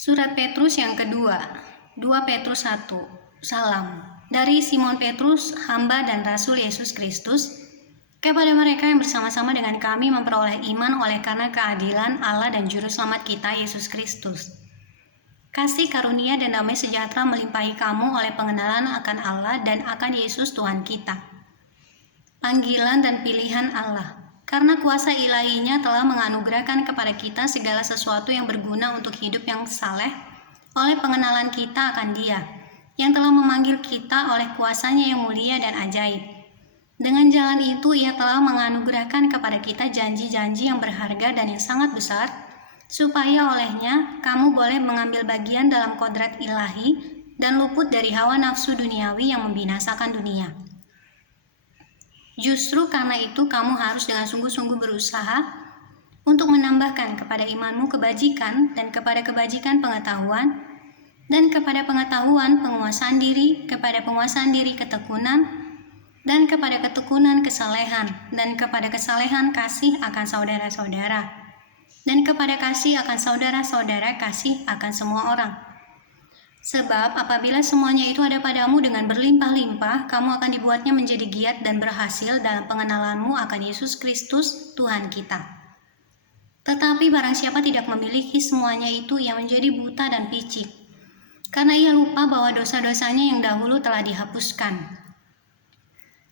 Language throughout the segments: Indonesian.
Surat Petrus yang kedua, 2 Petrus 1. Salam dari Simon Petrus, hamba dan rasul Yesus Kristus, kepada mereka yang bersama-sama dengan kami memperoleh iman oleh karena keadilan Allah dan Juru Selamat kita, Yesus Kristus. Kasih karunia dan damai sejahtera melimpahi kamu oleh pengenalan akan Allah dan akan Yesus Tuhan kita. Panggilan dan pilihan Allah. Karena kuasa ilahinya telah menganugerahkan kepada kita segala sesuatu yang berguna untuk hidup yang saleh oleh pengenalan kita akan Dia, yang telah memanggil kita oleh kuasanya yang mulia dan ajaib. Dengan jalan itu Ia telah menganugerahkan kepada kita janji-janji yang berharga dan yang sangat besar, supaya olehnya kamu boleh mengambil bagian dalam kodrat ilahi dan luput dari hawa nafsu duniawi yang membinasakan dunia. Justru karena itu kamu harus dengan sungguh-sungguh berusaha untuk menambahkan kepada imanmu kebajikan, dan kepada kebajikan pengetahuan, dan kepada pengetahuan penguasaan diri, kepada penguasaan diri ketekunan, dan kepada ketekunan kesalehan, dan kepada kesalehan kasih akan saudara-saudara, dan kepada kasih akan saudara-saudara kasih akan semua orang. Sebab apabila semuanya itu ada padamu dengan berlimpah-limpah, kamu akan dibuatnya menjadi giat dan berhasil dalam pengenalanmu akan Yesus Kristus Tuhan kita. Tetapi barang siapa tidak memiliki semuanya itu, ia menjadi buta dan picik, karena ia lupa bahwa dosa-dosanya yang dahulu telah dihapuskan.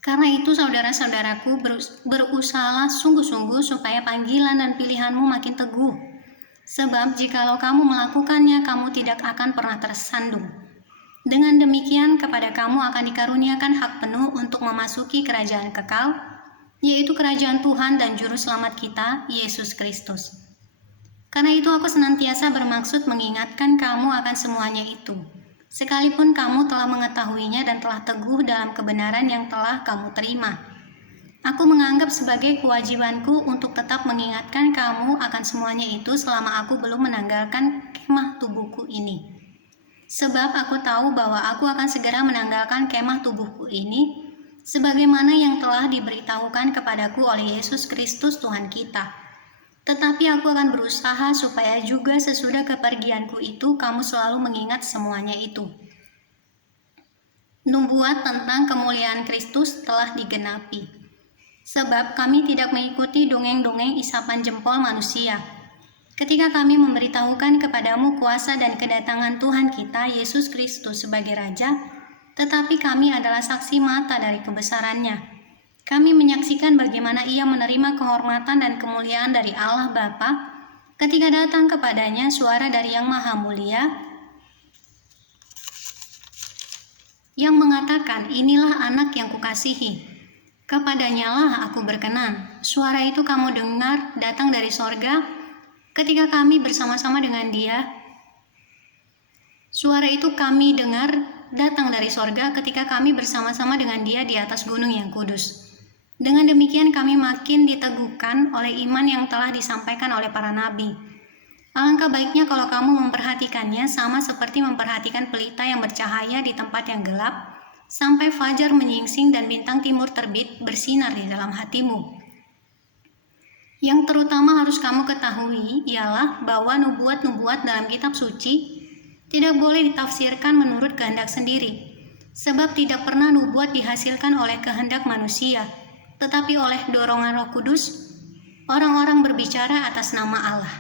Karena itu saudara-saudaraku, berusahalah sungguh-sungguh supaya panggilan dan pilihanmu makin teguh. Sebab jikalau kamu melakukannya, kamu tidak akan pernah tersandung. Dengan demikian kepada kamu akan dikaruniakan hak penuh untuk memasuki kerajaan kekal, yaitu kerajaan Tuhan dan Juru Selamat kita, Yesus Kristus. Karena itu aku senantiasa bermaksud mengingatkan kamu akan semuanya itu, sekalipun kamu telah mengetahuinya dan telah teguh dalam kebenaran yang telah kamu terima. Aku menganggap sebagai kewajibanku untuk tetap mengingatkan kamu akan semuanya itu selama aku belum menanggalkan kemah tubuhku ini. Sebab aku tahu bahwa aku akan segera menanggalkan kemah tubuhku ini, sebagaimana yang telah diberitahukan kepadaku oleh Yesus Kristus Tuhan kita. Tetapi aku akan berusaha supaya juga sesudah kepergianku itu kamu selalu mengingat semuanya itu. Nubuat tentang kemuliaan Kristus telah digenapi. Sebab kami tidak mengikuti dongeng-dongeng isapan jempol manusia. Ketika kami memberitahukan kepadamu kuasa dan kedatangan Tuhan kita, Yesus Kristus sebagai Raja, tetapi kami adalah saksi mata dari kebesarannya. Kami menyaksikan bagaimana Ia menerima kehormatan dan kemuliaan dari Allah Bapa, ketika datang kepadanya suara dari Yang Maha Mulia, yang mengatakan, "Inilah anak yang kukasihi. Kepadanyalah aku berkenan." Suara itu kamu dengar datang dari sorga ketika kami bersama-sama dengan Dia. Suara itu kami dengar datang dari sorga ketika kami bersama-sama dengan Dia di atas gunung yang kudus. Dengan demikian kami makin diteguhkan oleh iman yang telah disampaikan oleh para nabi. Alangkah baiknya kalau kamu memperhatikannya sama seperti memperhatikan pelita yang bercahaya di tempat yang gelap, sampai fajar menyingsing dan bintang timur terbit bersinar di dalam hatimu. Yang terutama harus kamu ketahui ialah bahwa nubuat-nubuat dalam kitab suci tidak boleh ditafsirkan menurut kehendak sendiri, sebab tidak pernah nubuat dihasilkan oleh kehendak manusia, tetapi oleh dorongan Roh Kudus, orang-orang berbicara atas nama Allah.